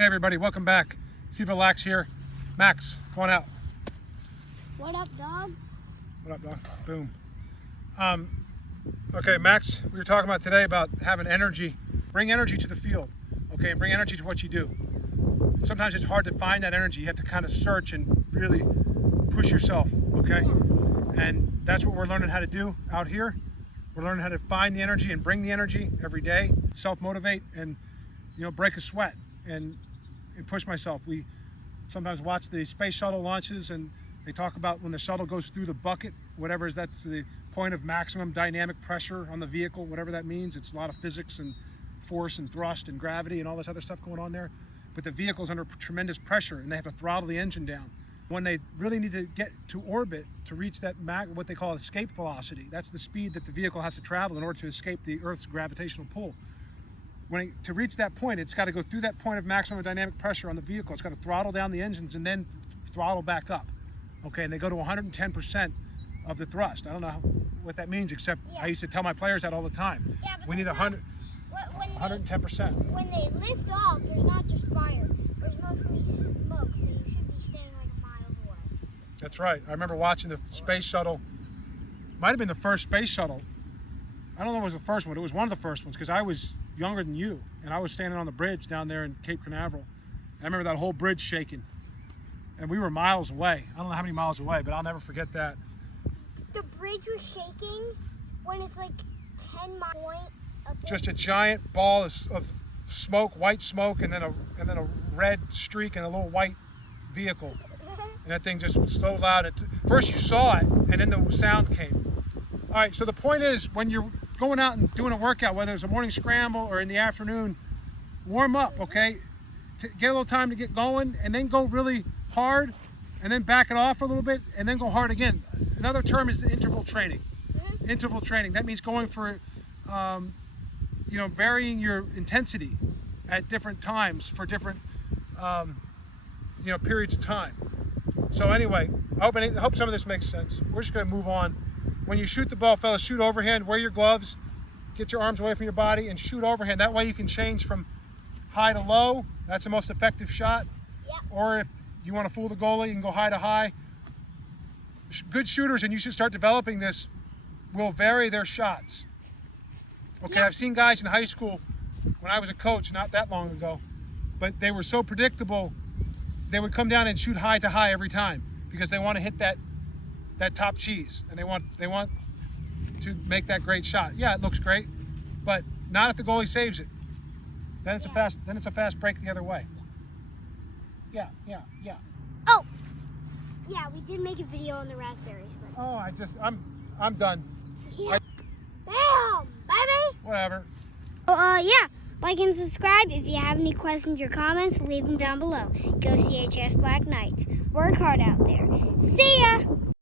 Hey everybody, welcome back. Steve Relax here. Max, come on out. What up, dog? What up, dog? Boom. Okay, Max, we were talking about today about having energy. Bring energy to the field, okay, and bring energy to what you do. Sometimes it's hard to find that energy. You have to kind of search and really push yourself, okay? And that's what we're learning how to do out here. We're learning how to find the energy and bring the energy every day, self-motivate, and break a sweat and push myself. We sometimes watch the space shuttle launches, and they talk about when the shuttle goes through the bucket, whatever is that's the point of maximum dynamic pressure on the vehicle, whatever that means. It's a lot of physics and force and thrust and gravity and all this other stuff going on there. But the vehicle's under tremendous pressure, and they have to throttle the engine down. When they really need to get to orbit to reach that what they call escape velocity, that's the speed that the vehicle has to travel in order to escape the Earth's gravitational pull. To reach that point, it's got to go through that point of maximum dynamic pressure on the vehicle. It's got to throttle down the engines and then throttle back up. Okay, and they go to 110% of the thrust. I don't know what that means, except I used to tell my players that all the time. Yeah, we need 110%. When they lift off, there's not just fire. There's mostly smoke, so you should be staying like miles away. That's right. I remember watching the space shuttle. Might have been the first space shuttle. I don't know if it was the first one. It was one of the first ones because I was younger than you, and I was standing on the bridge down there in Cape Canaveral. And I remember that whole bridge shaking, and we were miles away. I don't know how many miles away, but I'll never forget that. The bridge was shaking when it's like 10 miles. Just a giant ball of smoke, white smoke, and then a red streak and a little white vehicle. And that thing just was so loud. First you saw it, and then the sound came. All right, so the point is, when you're going out and doing a workout, whether it's a morning scramble or in the afternoon, warm up, okay? Get a little time to get going, and then go really hard, and then back it off a little bit, and then go hard again. Another term is interval training. Interval training, that means going for, varying your intensity at different times for different, periods of time. So anyway, I hope some of this makes sense. We're just gonna move on. When you shoot the ball, fellas, shoot overhand, wear your gloves, get your arms away from your body, and shoot overhand. That way you can change from high to low. That's the most effective shot. Yep. Or if you want to fool the goalie, you can go high to high. Good shooters, and you should start developing this, will vary their shots. Okay, yep. I've seen guys in high school when I was a coach not that long ago, but they were so predictable, they would come down and shoot high to high every time because they want to hit that top cheese, and they want to make that great shot. Yeah, it looks great, but not if the goalie saves it. Then it's a fast break the other way. Yeah. Oh, yeah, we did make a video on the raspberries, but I'm done. Yeah. Bam, baby. Whatever. Yeah. Like and subscribe. If you have any questions or comments, leave them down below. Go CHS Black Knights. Work hard out there. See ya!